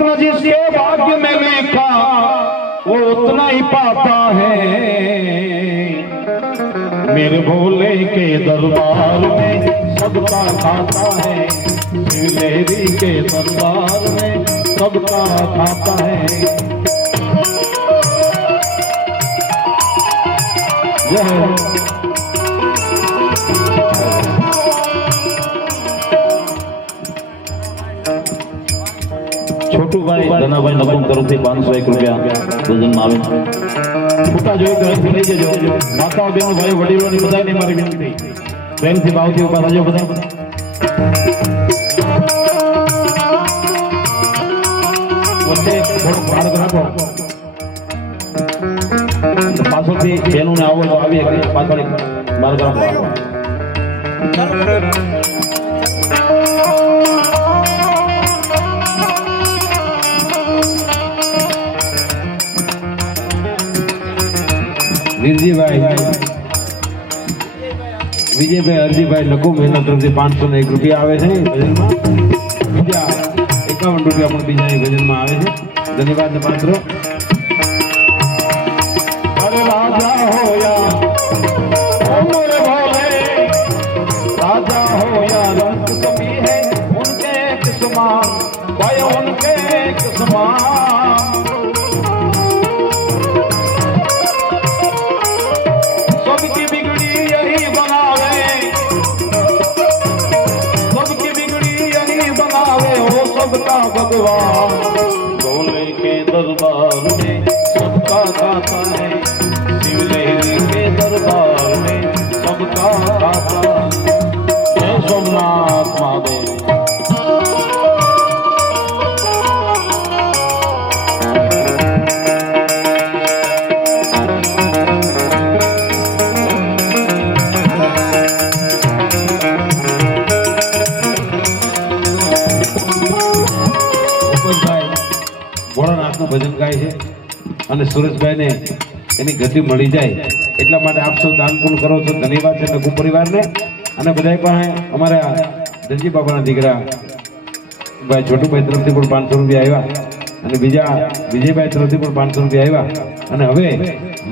जितना जिसके भाग्य में लिखा वो उतना ही पाता है। मेरे भोले के दरबार में सबका खाता है, शिवलेरी के दरबार में सबका खाता है। छोटू भाई धना भाई नकुम तरफ से 501 रुपया भजन में आवे छूटा जो घर लई जजो। माताओ बहनों भाई वडीलों ની બધાને મારી વિનંતી પ્રેમથી ભાવથી ઉભા રહેજો બધા। વચ્ચે થોડું માર્ગ રાખો પાછળથી બહેનોને આવો તો આવી શકે પાછળ માર્ગ રાખો। વીરજીભાઈ વિજયભાઈ હરજીભાઈ લખુમ એના તરફથી 501 રૂપિયા આવે છે ભજનમાં। બીજા 51 રૂપિયા પણ બીજા ભજનમાં આવે છે। ધન્યવાદ પાત્ર। અરે રાજા હોયા ओ मेरे भोले राजा होया रंग सभी है उनके एक समान भाई उनके एक समान। सबकी बिगड़ी यही बनावे सबकी बिगड़ी यही बनावे हो सबका भगवान। भोले के दरबार में सबका खाता है, शिवलेरी के दरबार में सबका खाता। जय सोमनाथ महादेव। ભોળાનાથનું ભજન ગાય છે અને સુરેશભાઈને એની ગતિ મળી જાય એટલા માટે આપ સૌ દાન પૂર્ણ કરો છો। ધન્યવાદ છે નકુ પરિવારને અને બધાય પાસે અમારા દરજી બાબાના દીકરા ભાઈ છોટુભાઈ તરફથી પણ 500 રૂપિયા આવ્યા અને બીજા વિજયભાઈ તરફથી પણ 500 રૂપિયા આવ્યા। અને હવે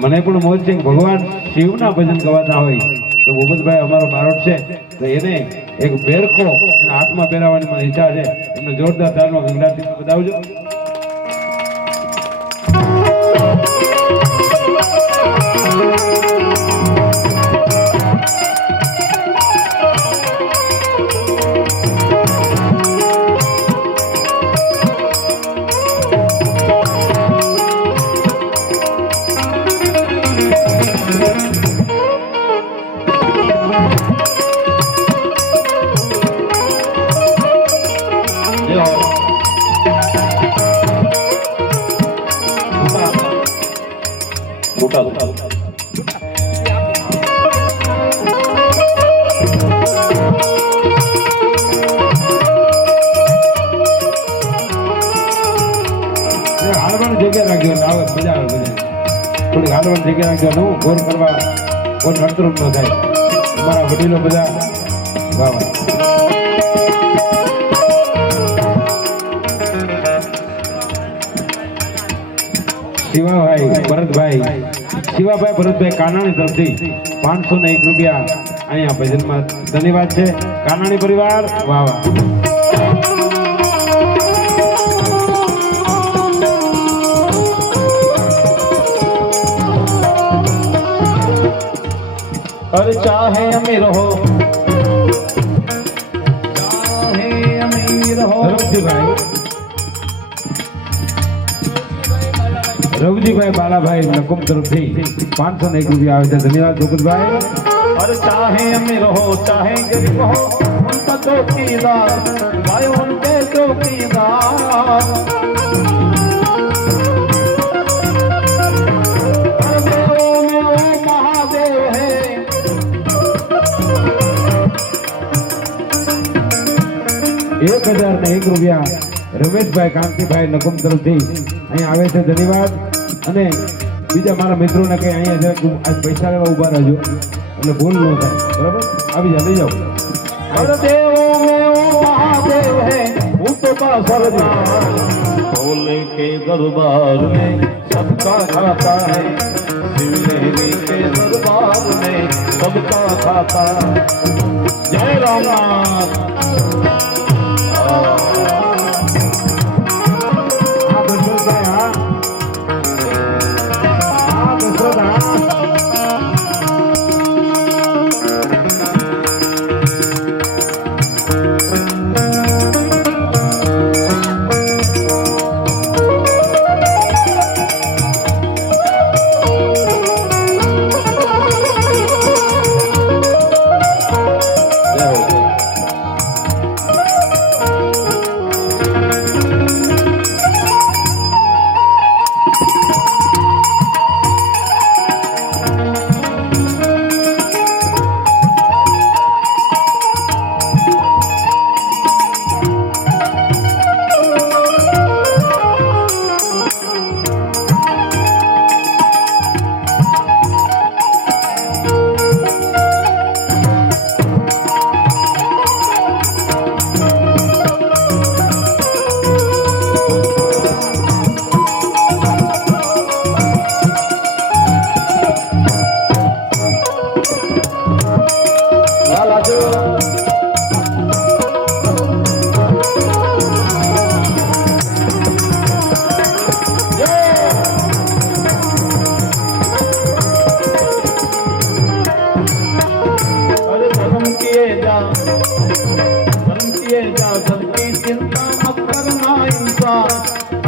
મને પણ મોજ છે કે ભગવાન શિવના ભજન ગવાતા હોય તો ભૂપતભાઈ અમારો બારોટ છે તો એને એક બેરખો એના હાથમાં પહેરાવવાની મને ઈચ્છા છે। એમને જોરદાર તાલનો ગંગડાથી બતાવજો। જગ્યા રાખજો આવે મજા આવે થોડી હાલવાની જગ્યા રાખજો હું ગોર કરવા કોઈ નડતરૂપ ન થાય। અમારા વડીલો બધા વાહ વાહ। શિવાભાઈ ભરતભાઈ ભરતભાઈ કાનાણી તરફથી 501 રૂપિયા અહીંયા ભજનમાં ધન્યવાદ છે। કાનાણી પરિવાર વાહ વાહ। और चाहे अमीर हो चाहे अमीर हो रघुजीभाई बालाभाई नकुम तरफથી 501 રૂપિયા આવે છે। ધન્યવાદ ભૂપતભાઈ। और चाहे अमीर हो चाहे गरीब हो उनका चौकीदार भाई उनके चौकीदार। एक 1001 રૂપિયા રમેશભાઈ કાંતિભાઈ નકુમ તરફથી અહીંયા આવે છે। ધન્યવાદ। અને બીજા મારા મિત્રોને કઈ અહીંયા જરાક પૈસા લેવા ઉભા રહેજો એટલે ભૂલ ન થાય બરાબર। આવી જા લઈ જાઓ। अरे देवों में वो महादेव है वो तो बड़ा सरदार भोले के दरबार में सबका खाता है, शिवनेरी के दरबार में सबका खाता। जय रामनाथ।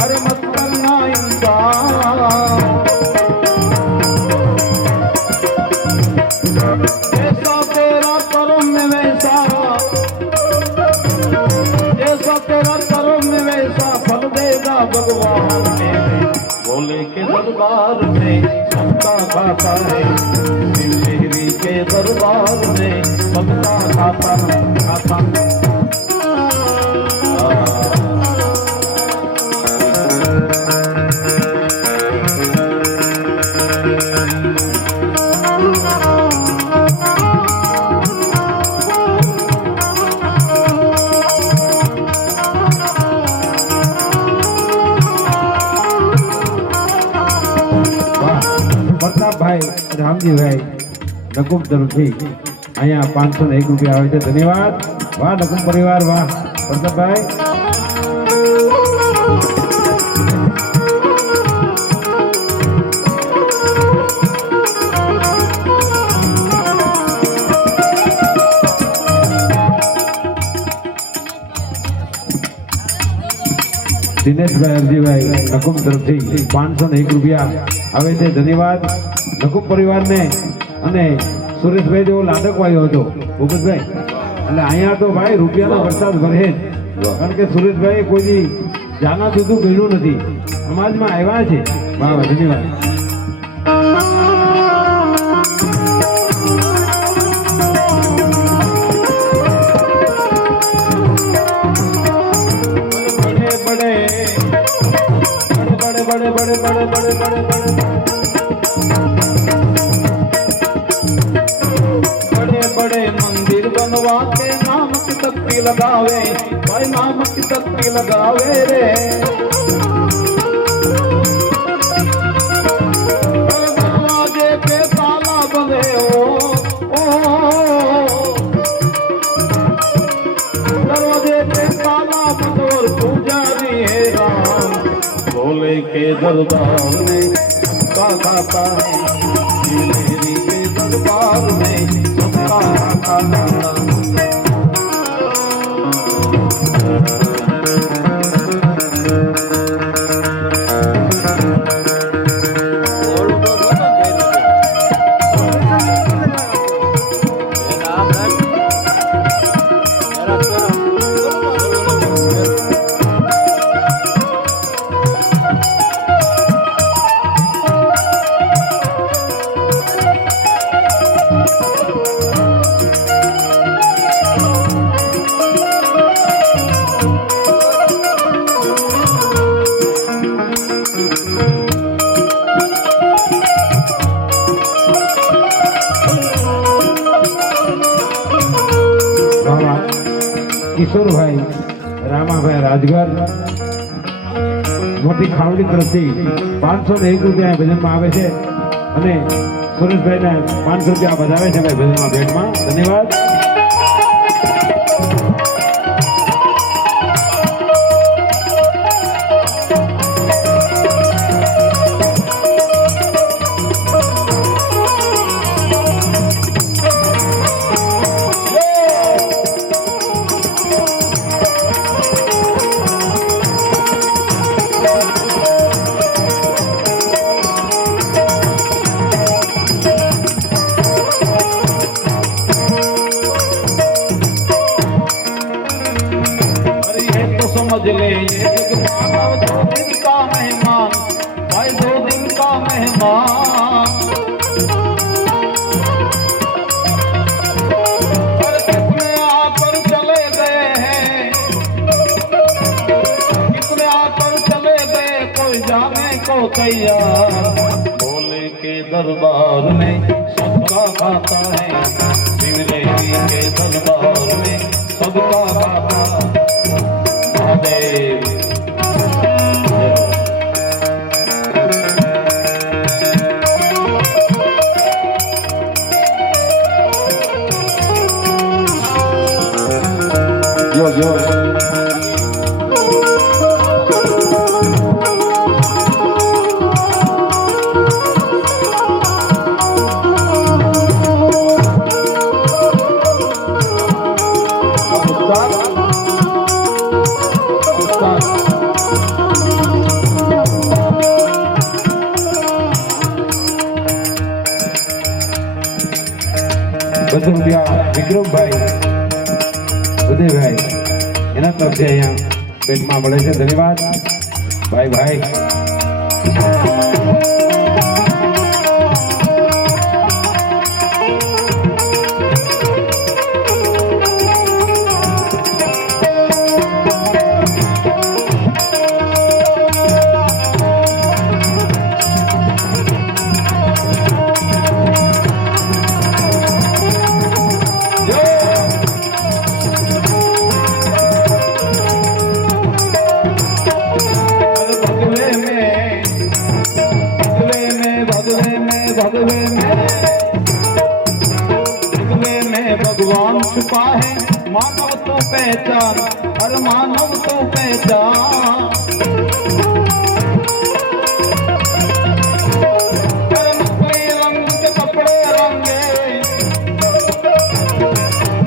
अरे मत करना इंसान, जैसा तेरा कर्म वैसा, जैसा तेरा कर्म वैसा फल देगा भगवान मेरे। भोले के दरबार में सबका खाता है, शिवनेरी के दरबार में सबका खाता खाता। ભાઈ રામજીભાઈ નકુમ તરફથી અહીંયા 501 રૂપિયા આવે છે, ધન્યવાદ। વાહ નકુમ પરિવાર, વાહ પ્રતાપભાઈ। દિનેશભાઈ અરજીભાઈ નકુમ તરફથી 501 રૂપિયા આવે છે, ધન્યવાદ નકુમ પરિવારને। અને સુરેશભાઈ જેવો લાડકવાયો હતો ભૂપતભાઈ, એટલે અહીંયા તો ભાઈ રૂપિયાનો વરસાદ ભરે જ, કારણ કે સુરેશભાઈ કોઈ જાના જુદું કર્યું નથી, સમાજમાં આવ્યા છે। વાહ વાહ, ધન્યવાદ। बड़े बड़े बड़े बड़े बड़े बड़े बड़े मंदिर बनवा के नाम की तख्ती लगावे, भाई नाम की तख्ती लगावे रे। दरवाजे पे ताला बंधे हो, दरवाजे पे ताला बंधो, पुजारी है राम। भोले के दरबार में सबका खाता है, शिवनेरी के दरबार में सबका खाता है। કિશોરભાઈ રામાભાઈ રાજગર મોટી ખાવડી તરફથી 501 રૂપિયા ભજનમાં આવે છે અને સુરેશભાઈને 500 રૂપિયા વધારે છે ભાઈ ભજનમાં ભેટમાં. ધન્યવાદ. समझ ले ये जग मानव 2 दिन का मेहमान, भाई 2 दिन का मेहमान। पर कितने आकर चले गए हैं, कितने आकर चले गए, कोई जाने को तैयार। भोले के दरबार में सबका खाता है, शिवदेवी के दरबार में सबका खाता महादेव। જો ₹2 રૂપિયા વિક્રમભાઈ ઉદયભાઈ એના તરફથી અહીંયા પેટમાં મળે છે. ધન્યવાદ ભાઈ ભાઈ. भगवान छुपा है, मानव तो पहचान, हर मानव तो पहचान। नकली रंग के कपड़े रंगे,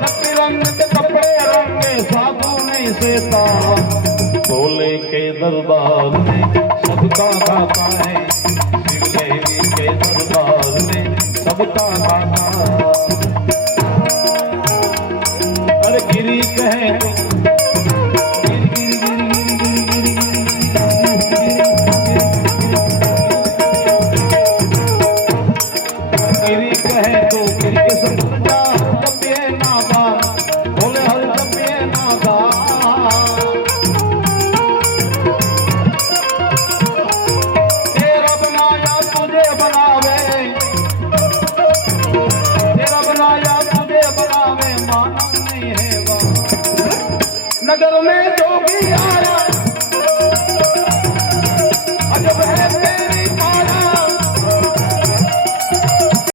नकली रंग के कपड़े रंगे, साधु नहीं सेता। भोले के दरबार में सबका खाता है, शिवदेवी के दरबार में सबका खाता। अरे गिरी कहे तो गिरी कहे तो गिरी के समझा कपिए नादान, बोले हर कपिए नादान। तेरा बनाया तुझे बनावे, तेरा बनाया तुझे बनावे, मानव नहीं है वह। नगर में जो भी आया अजब है